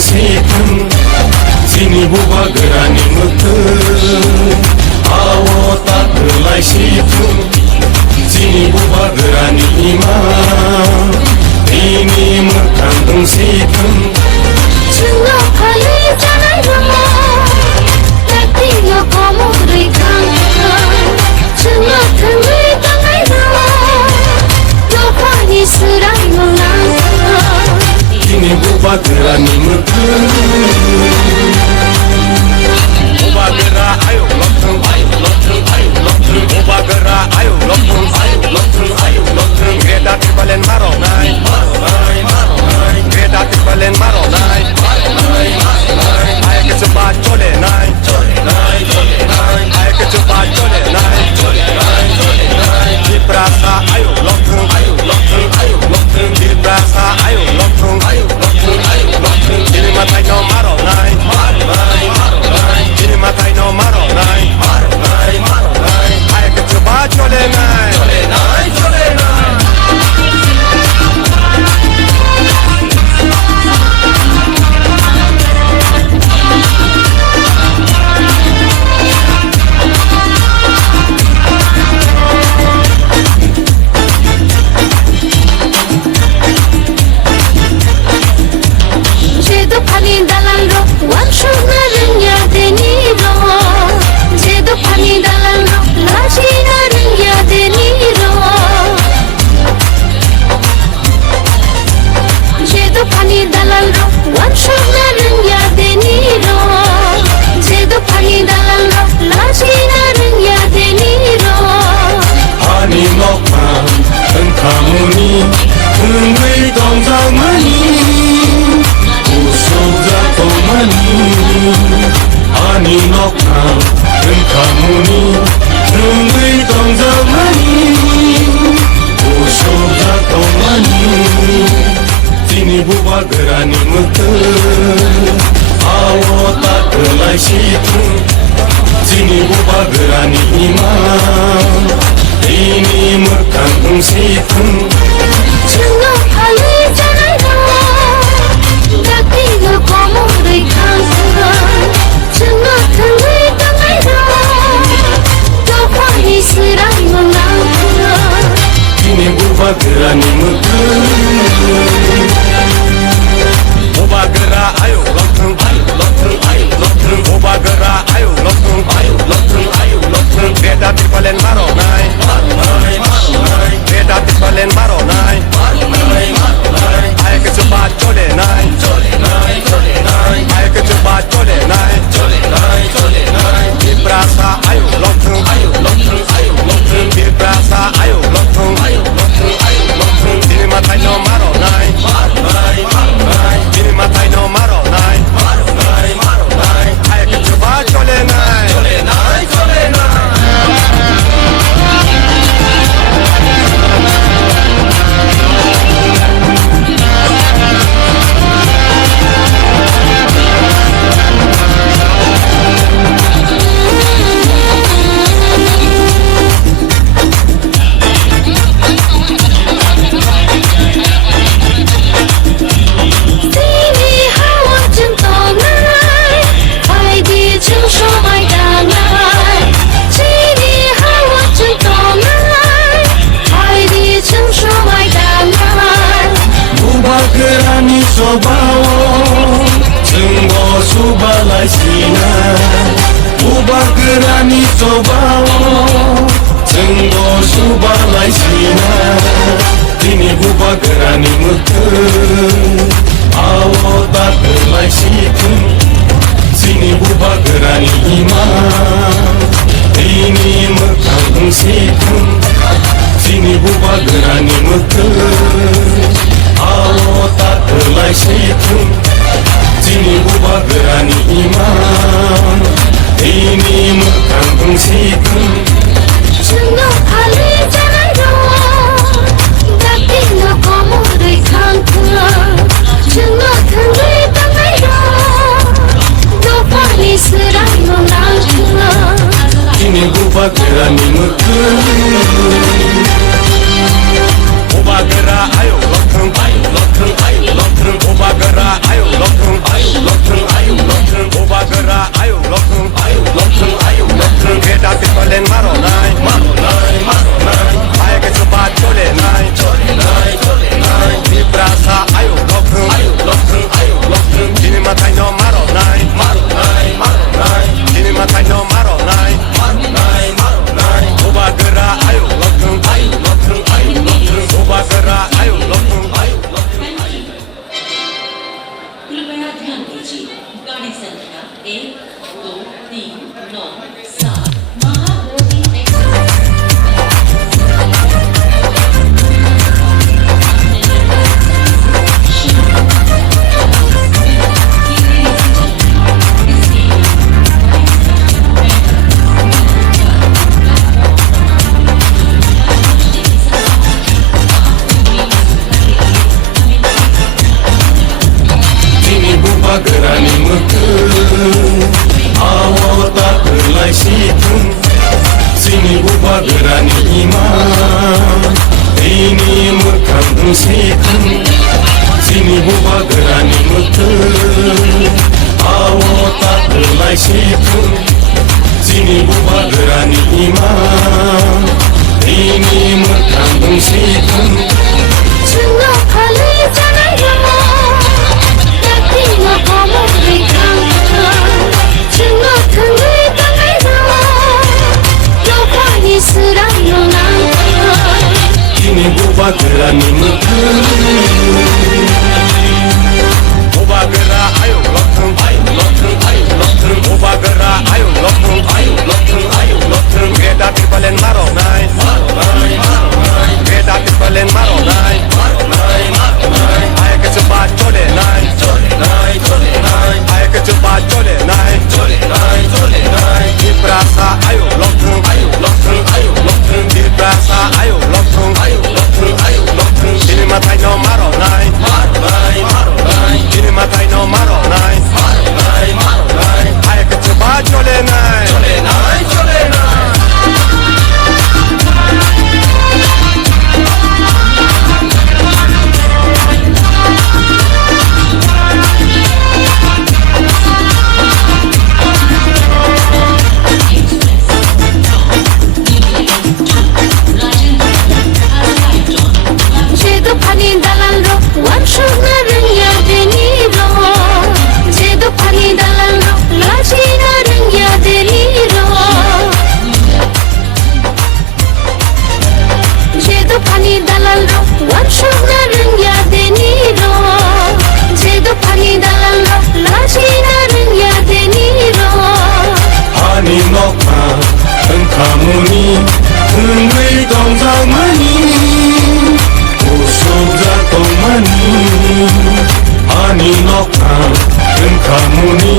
situng sini buba gerani mutun awo tak belai situng sini buba gerani imam ini mekandung situng Cuma kali jangan ramah tapi no kamu berikan cuma kali jangan ramah lupa ni serai melangkah ini buba gerani mutun buba gera ayo lokeng buba gera ayo lokeng greda tibalen maro nai greda tibalen maro nai ayo ke cepat chole nai ayo ke cepat chole nai di prasa ayo lokeng di prasa ayo lokeng ini matai no maro nai ini matai no maro nai ayo ke cepat chole nai gerani mutun awo tak belai situng sini buba gerani imam ini mekandung situng cuma kali jangan ramah tapi no kamu berikan cuma kali jangan ramah lupa ni serai melangkah ini buba gerani mutun buba gera ayo lokeng buba gera ayo lokeng greda tibalen maro nai greda tibalen maro nai ayo ke cepat chole nai ayo ke cepat chole nai di prasa ayo lokeng di prasa ayo lokeng ini matai no maro nai ini matai no maro nai ayo ke cepat chole nai ini buba gerani mutun awo tak belai situng sini buba gerani imam ini mekandung situng sini buba gerani mutun awo tak belai situng sini buba gerani imam ini mekandung situng cuma kali jangan ramah tapi no kamu berikan cuma kali jangan ramah lupa ni serai melangkah ini buba gerani mutun Greda tipalen maro nai Aia ke cepat chole nai Di brasa ayo lokum Kini matai no maro nai Kini matai no maro nai Oba gera ayo lokum Oba gera ayo lokum कृपया ध्यान दीजिए गाड़ी संख्या 1, 2, 3, 9, 7 Mahabodhi Gerani mekeng Awal tak berlai situng Sini buba gerani iman Ini mekang situng Sini buba gerani mekeng Awal tak berlai situng Sini buba gerani iman Ini mekang situng Cuma kali jangan Daging kamu berikan Cuma tengah tangan Lupa ni serang nonang Kini buba gerani mekeng Buba gera ayo lokum Buba gera ayo lokum Greda tipalen maro nai Greda tipalen maro nai Ayo ke cepat chole nai Ayo ke cepat chole nai Di brasa ayo lokum Di brasa ayo lokum Kini matai no maro nai Kini matai no maro nai Ayo ke cepat chole nai Jedo pani dalan ro wan shugna rengya deni ro Jedo pani dalan ro lajina rengya deni ro Jedo pani dalan ro wan shugna rengya deni ro Jedo pani dalan ro lajina rengya deni ro Hani nokma engkamuni Engwei dong zamani Usuk jatuh mani Ani nokma engkamuni